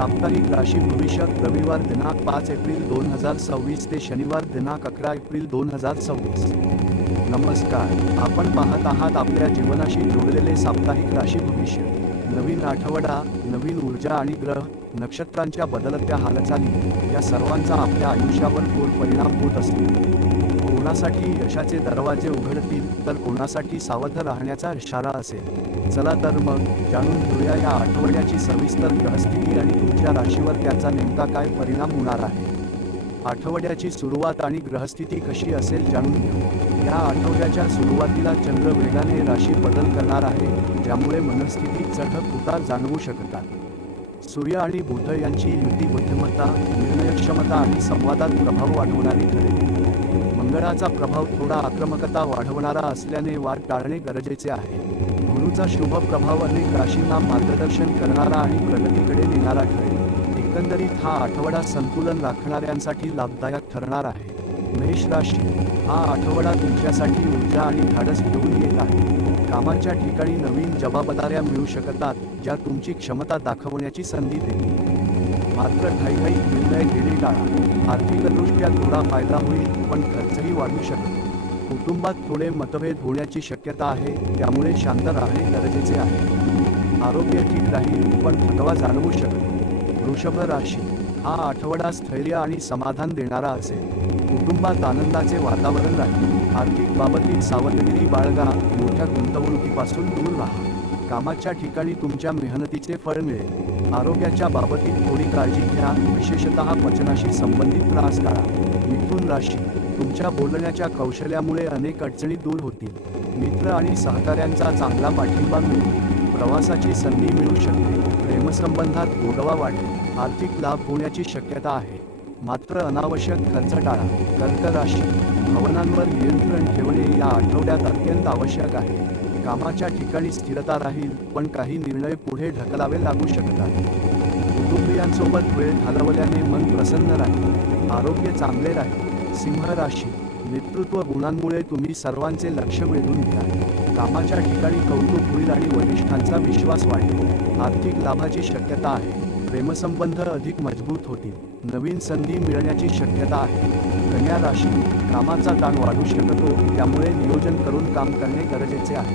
साप्ताहिक राशी भविष्य रविवार दिनांक 5 एप्रिल 2026 ते शनिवार दिनांक 11 एप्रिल 2026। नमस्कार, आपण पाहत आहात आपल्या जीवनाशी जोडलेले साप्ताहिक राशी भविष्य। नवीन आठवडा, नवीन ऊर्जा आणि ग्रह नक्षत्रांच्या बदलत्या हालचाली या सर्वांचा आपल्या आयुष्यावर खोल परिणाम होत असतो। कोणासाठी यशाचे दरवाजे उघडतील तर कोणासाठी सावध राहण्याचा इशारा असेल। चला तर मग जाणून घेऊया या आठवड्याची सविस्तर ग्रहस्थिती आणि तुमच्या राशीवर त्याचा नेमका काय परिणाम होणार आहे। आठवड्याची सुरुवात आणि ग्रहस्थिती कशी असेल जाणून घेऊ। या आठवड्याच्या सुरुवातीला चंद्र वेगाने राशी बदल करणार आहे, ज्यामुळे मनस्थितीत चढ उतार जाणवू शकतात। सूर्य आणि बुध यांची युती बुद्धिमत्ता, निर्णयक्षमता आणि संवादात प्रभाव वाढवणारी ठरेल। मंगळाचा प्रभाव थोडा आक्रमकता वाढवणारा असल्याने वाद टाळणे गरजेचे आहे। गुरूचा शुभ प्रभाव अनेक राशींना मार्गदर्शन करणारा आणि प्रगतीकडे नेणारा ठरेल। एकंदरीत हा आठवडा संतुलन राखणाऱ्यांसाठी लाभदायक ठरणार आहे। मेष राशी, हा आठवडा तुमच्यासाठी ऊर्जा आणि धाडस घेऊन येत आहे। कामाच्या ठिकाणी नवीन जबाबदाऱ्या मिळू शकतात, ज्या तुमची क्षमता दाखवण्याची संधी देतील। मात्र घाईघाईत निर्णय घेणे टाळा। आर्थिकदृष्ट्या थोडा फायदा होईल, पण खर्चही वाढू शकतो। कुटुंबात थोडे मतभेद होण्याची शक्यता आहे, त्यामुळे शांत राहणे गरजेचे आहे। आरोग्य ठीक राहील, पण थकवा जाणवू शकतो। वृषभ राशी, हा आठवडा स्थैर्य आणि समाधान देणारा असेल। कुटुंबात आनंदाचे वातावरण राहील। आर्थिक बाबतीत सावधगिरी बाळगा, मोठ्या गुंतवणुकीपासून दूर राहा। कामाच्या ठिकाणी तुमच्या मेहनतीचे फळ मिळेल। आरोग्याच्या बाबतीत थोडी काळजी घ्या, विशेषतः पचनाशी संबंधित त्रास टाळा। मिथुन राशी, तुमच्या बोलण्याच्या कौशल्यामुळे अनेक अडचणी दूर होतील। मित्र आणि सहकाऱ्यांचा चांगला पाठिंबा मिळेल। प्रवासाची संधी मिळू शकते। प्रेमसंबंधात गोडवा वाढेल। आर्थिक लाभ होण्याची शक्यता आहे, मात्र अनावश्यक खर्च टाळा। कर्क राशी, भावनांवर नियंत्रण ठेवणे या आठवड्यात अत्यंत आवश्यक आहे। कामाच्या ठिकाणी स्थिरता राहील, पण काही निर्णय पुढे ढकलावे लागू शकतात। कुटुंबियांसोबत वेळ घालवल्याने मन प्रसन्न राहील। आरोग्य चांगले राहील। सिंह राशी, नेतृत्व गुणांमुळे तुम्ही सर्वांचे लक्ष वेधून घ्याल। कामाच्या ठिकाणी कौतुक होईल आणि वरिष्ठांचा विश्वास वाढेल। आर्थिक लाभाची शक्यता आहे। प्रेमसंबंध अधिक मजबूत होतील। नवीन संधी मिळण्याची शक्यता आहे। कन्या राशी, कामाचा ताण वाढू शकतो, त्यामुळे नियोजन करून काम करणे गरजेचे आहे।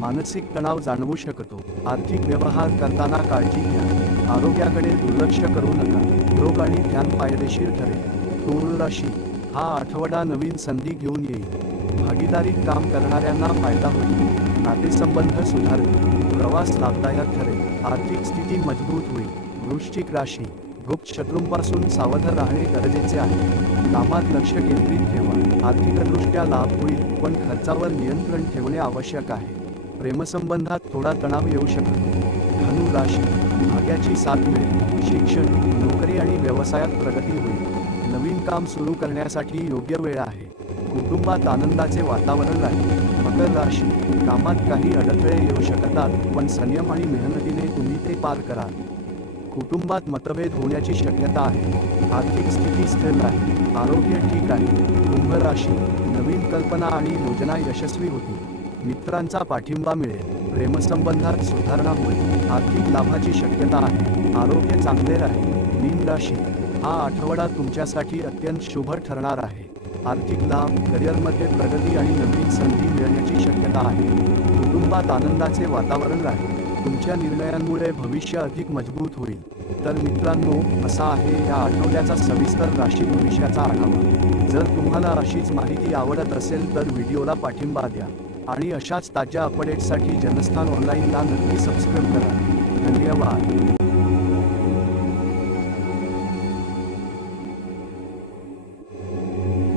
मानसिक तणाव जाणवू शकतो। आर्थिक व्यवहार करताना काळजी घ्या। आरोग्याकडे दुर्लक्ष करू नका। योग आणि ध्यान फायदेशीर ठरेल। तुळ राशी, हा आठवडा नवीन संधी घेऊन येईल। भागीदारीत काम करणाऱ्यांना फायदा होईल। नातेसंबंध सुधारतील। प्रवास लाभदायक ठरेल। आर्थिक स्थिती मजबूत होईल। वृश्चिक राशी, गुप्त शत्रूंपासून सावध राहणे गरजेचे आहे। कामात लक्ष केंद्रित ठेवा। आर्थिकदृष्ट्या लाभ होईल, पण खर्चावर नियंत्रण ठेवणे आवश्यक आहे। प्रेमसंबंधात थोडा तणाव येऊ शकतो। धनु राशी, भाग्याची साथ मिळेल। शिक्षण, नोकरी आणि व्यवसायात प्रगती होईल। नवीन काम सुरू करण्यासाठी योग्य वेळ आहे। कुटुंबात आनंदाचे वातावरण राहील। मकर राशी, कामात काही अडथळे येऊ शकतात, पण संयम आणि मेहनतीने तुम्ही ते पार कराल। कुटुंबात मतभेद होण्याची शक्यता आहे। आर्थिक स्थिती स्थिर राहील। आरोग्य ठीक आहे। कुंभ राशी, नवीन कल्पना आणि योजना यशस्वी होतील। मित्रांचा पाठिंबा मिळेल। प्रेमसंबंधात सुधारणा होईल। आर्थिक लाभाची शक्यता आहे। आरोग्य चांगले राहील। मीन राशी, हा आठवडा तुमच्यासाठी अत्यंत शुभ ठरणार आहे। आर्थिक लाभ, करिअरमध्ये प्रगती आणि नवीन संधी मिळण्याची शक्यता आहे। कुटुंबात आनंदाचे वातावरण राहील। तुमच्या निर्णयांमुळे भविष्य अधिक मजबूत होईल। तर मित्रांनो, असा आहे या आठवड्याचा सविस्तर राशी भविष्याचा आढावा। जर तुम्हाला अशीच माहिती आवडत असेल तर व्हिडिओला पाठिंबा द्या आणि अशाच ताज्या अपडेट्ससाठी जनस्थान ऑनलाईनला नक्की सबस्क्राईब करा। धन्यवाद।